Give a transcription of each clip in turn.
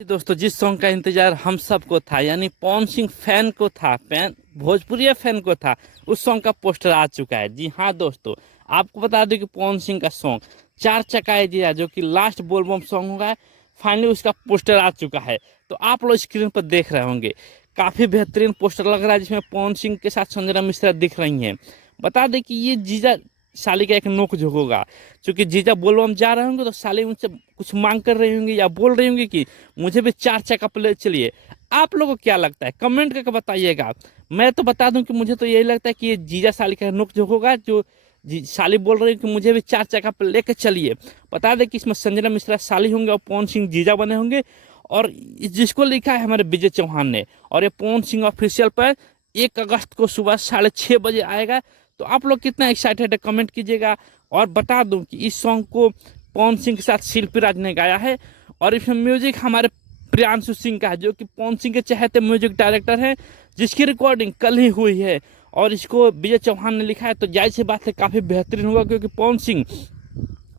दोस्तों, जिस सॉन्ग का इंतजार हम सबको था, यानी पवन सिंह फैन को था, फैन भोजपुरी फैन को था, उस सॉन्ग का पोस्टर आ चुका है। जी हाँ दोस्तों, आपको बता दूं कि पवन सिंह का सॉन्ग चार चक्का है जी, जो कि लास्ट बोलबम सॉन्ग होगा, फाइनली उसका पोस्टर आ चुका है। तो आप लोग स्क्रीन पर देख रहे होंगे, काफी बेहतरीन पोस्टर लग रहा है, जिसमें पवन सिंह के साथ संजना मिश्रा दिख रही हैं। बता दें कि ये जीजा साली का एक नोक झोंक होगा, क्योंकि जीजा बोलबम जा रहे होंगे तो साली उनसे कुछ मांग कर रही होंगी या बोल रही होंगी कि मुझे भी चार चक्का पे ले चलिए। आप लोगों को क्या लगता है, कमेंट करके बताइएगा। मैं तो बता दूं कि मुझे तो यही लगता है कि ये जीजा साली का नोक झोंक होगा, जो साली बोल रही है कि मुझे भी चार चक्का पे लेके चलिए। बता दें कि इसमें संजना मिश्रा साली होंगे और पवन सिंह जीजा बने होंगे, और जिसको लिखा है हमारे विजय चौहान ने। और ये पवन सिंह ऑफिशियल पर 1 अगस्त को सुबह 6:30 बजे आएगा। तो आप लोग कितना एक्साइटेड है, कमेंट कीजिएगा। और बता दूं कि इस सॉन्ग को पवन सिंह के साथ शिल्पी राज ने गाया है, और इसमें म्यूजिक हमारे प्रियांशु सिंह का है, जो कि पवन सिंह के चहेते म्यूजिक डायरेक्टर हैं, जिसकी रिकॉर्डिंग कल ही हुई है। और इसको विजय चौहान ने लिखा है, तो जाहिर सी बात है काफ़ी बेहतरीन होगा, क्योंकि पवन सिंह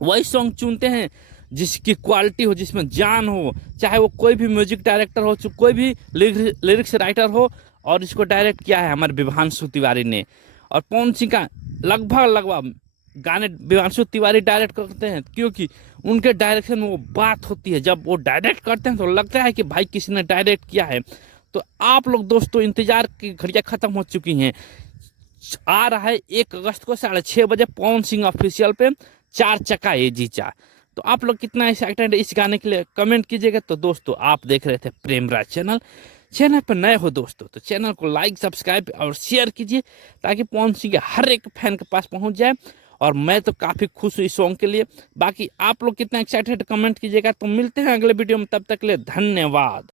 वही सॉन्ग चुनते हैं जिसकी क्वालिटी हो, जिसमें जान हो, चाहे वो कोई भी म्यूजिक डायरेक्टर हो, कोई भी लिरिक्स राइटर हो। और इसको डायरेक्ट किया है हमारे विभांशु तिवारी ने। और पवन सिंह का लगभग गाने विभांशु तिवारी डायरेक्ट करते हैं, क्योंकि उनके डायरेक्शन में वो बात होती है। जब वो डायरेक्ट करते हैं तो लगता है कि भाई किसी ने डायरेक्ट किया है। तो आप लोग दोस्तों, इंतजार की घड़ियां खत्म हो चुकी हैं। आ रहा है 1 अगस्त को 6:30 बजे पवन सिंह ऑफिशियल पे चार चक्का ये जीचा। तो आप लोग कितना एक्साइटेड है इस गाने के लिए, कमेंट कीजिएगा। तो दोस्तों, आप देख रहे थे प्रेमराज चैनल। चैनल पर नए हो दोस्तों तो चैनल को लाइक, सब्सक्राइब और शेयर कीजिए, ताकि पवन सिंह के हर एक फैन के पास पहुंच जाए। और मैं तो काफ़ी खुश हूँ इस सॉन्ग के लिए। बाकी आप लोग कितना एक्साइटेड, कमेंट कीजिएगा। तो मिलते हैं अगले वीडियो में, तब तक के लिए धन्यवाद।